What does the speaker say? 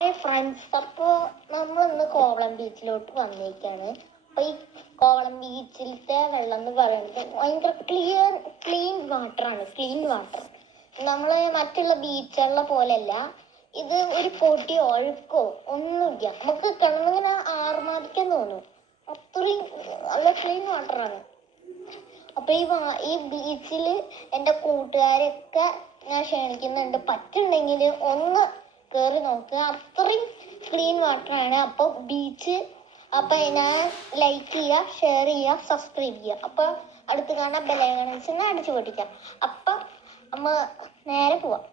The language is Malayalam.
ഫ്രണ്ട്സ്, അപ്പോൾ നമ്മളിന്ന് കോവളം ബീച്ചിലോട്ട് വന്നിരിക്കുകയാണ്. അപ്പോൾ ഈ കോവളം ബീച്ചിലത്തെ വെള്ളം എന്ന് പറയുന്നത് ഭയങ്കര ക്ലീൻ വാട്ടറാണ്. ക്ലീൻ വാട്ടർ നമ്മൾ മറ്റുള്ള ബീച്ചുകളിലെ പോലെയല്ല. ഇത് ഒരു പൊടിയോ ഒഴുക്കോ ഒന്നുമില്ല. നമുക്ക് കിടന്നിങ്ങനെ ആർമാദിക്കാൻ തോന്നും. അത്രയും നല്ല ക്ലീൻ വാട്ടറാണ്. അപ്പോൾ ഈ ബീച്ചിൽ എൻ്റെ കൂട്ടുകാരൊക്കെ ഞാൻ ക്ഷണിക്കുന്നുണ്ട്. പറ്റുണ്ടെങ്കിൽ ഒന്ന് കയറി നോക്കുക. അത്രയും ക്ലീൻ വാട്ടറാണ്. അപ്പോൾ ബീച്ച് ഞാൻ ലൈക്ക് ചെയ്യുക, ഷെയർ ചെയ്യുക, സബ്സ്ക്രൈബ് ചെയ്യുക. അപ്പോൾ അടുത്ത് കാണാൻ ബെല്ലൈക്കൺ അടിച്ച് പൊട്ടിക്കാം. അപ്പം നമ്മൾ നേരെ പോവാം.